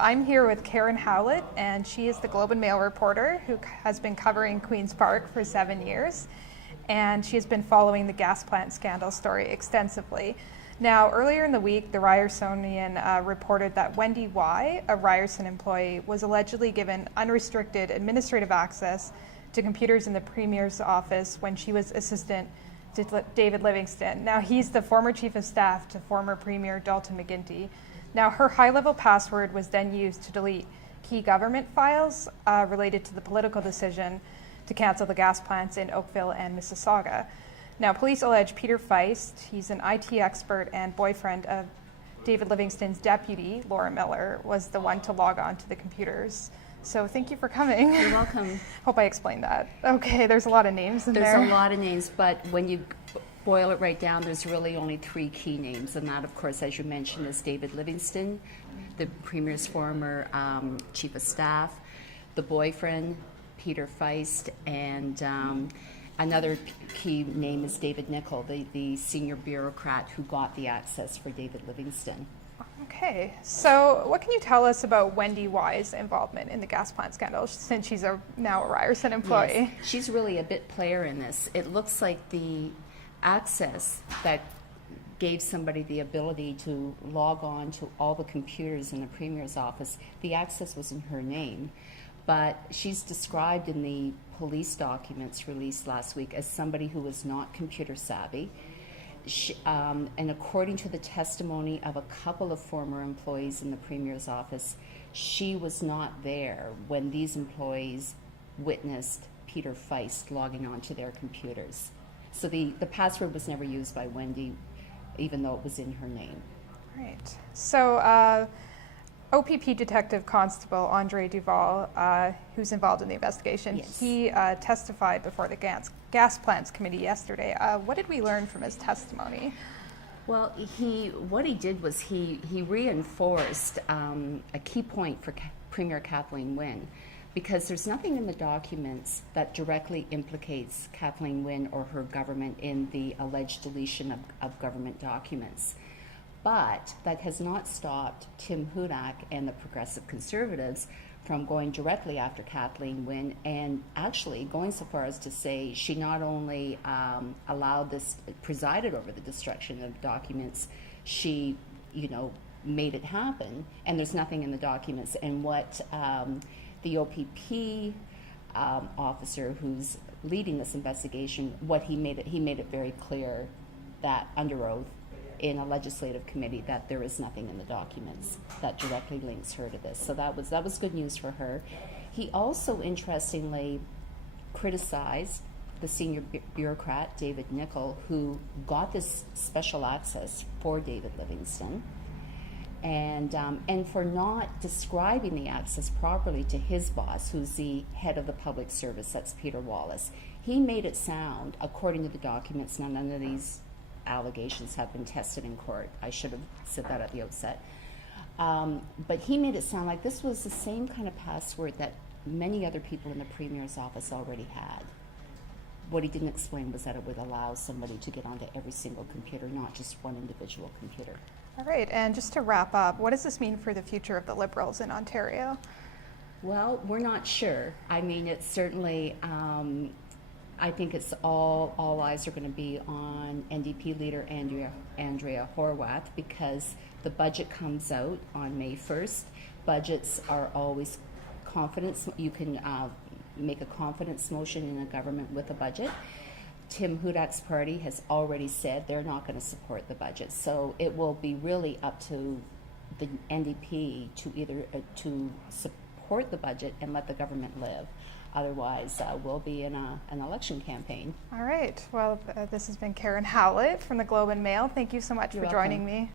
I'm here with Karen Howlett, and she is the Globe and Mail reporter who has been covering Queen's Park for 7 years, and she has been following the gas plant scandal story extensively. Now, earlier in the week, the Ryersonian reported that Wendy Wai, a Ryerson employee, was allegedly given unrestricted administrative access to computers in the Premier's office when she was assistant to David Livingston. Now, he's the former chief of staff to former Premier Dalton McGuinty. Now, her high-level password was then used to delete key government files related to the political decision to cancel the gas plants in Oakville and Mississauga. Now, police allege Peter Feist, he's an IT expert and boyfriend of David Livingston's deputy, Laura Miller, was the one to log on to the computers. So thank you for coming. You're welcome. Hope I explained that. Okay, there's a lot of names in there. There's a lot of names, but when you boil it right down, there's really only three key names, and that, of course, as you mentioned, is David Livingston, the Premier's former chief of staff, the boyfriend, Peter Feist, and another key name is David Nicol, the senior bureaucrat who got the access for David Livingston. Okay, so what can you tell us about Wendy Wai's involvement in the gas plant scandal, since she's now a Ryerson employee? Yes, she's really a bit player in this. It looks like the access that gave somebody the ability to log on to all the computers in the Premier's office, the access was in her name. But she's described in the police documents released last week as somebody who was not computer savvy. And according to the testimony of a couple of former employees in the Premier's office, she was not there when these employees witnessed Peter Feist logging onto their computers. So the password was never used by Wendy, even though it was in her name. Right. So OPP Detective Constable Andre Duval, who's involved in the investigation, yes, he testified before the gas plants committee yesterday. What did we learn from his testimony? Well, what he did was he reinforced a key point for Premier Kathleen Wynne, because there's nothing in the documents that directly implicates Kathleen Wynne or her government in the alleged deletion of government documents. But that has not stopped Tim Hudak and the Progressive Conservatives from going directly after Kathleen Wynne, and actually going so far as to say she not only presided over the destruction of documents, she, made it happen, and there's nothing in the documents. And what the OPP officer who's leading this investigation, he made it very clear that under oath in a legislative committee that there is nothing in the documents that directly links her to this. So that was good news for her. He also, interestingly, criticized the senior bureaucrat, David Nicol, who got this special access for David Livingston, and for not describing the access properly to his boss, who's the head of the public service, that's Peter Wallace. He made it sound, according to the documents, none of these allegations have been tested in court. I should have said that at the outset. But he made it sound like this was the same kind of password that many other people in the Premier's office already had. What he didn't explain was that it would allow somebody to get onto every single computer, not just one individual computer. All right, and just to wrap up, what does this mean for the future of the Liberals in Ontario? Well, we're not sure. I mean, it's certainly, I think it's all eyes are going to be on NDP leader Andrea Horwath, because the budget comes out on May 1st. Budgets are always confidence. You can make a confidence motion in a government with a budget. Tim Hudak's party has already said they're not going to support the budget. So it will be really up to the NDP to either to support the budget and let the government live. Otherwise, we'll be in an election campaign. All right. Well, this has been Karen Howlett from the Globe and Mail. Thank you so much for joining me.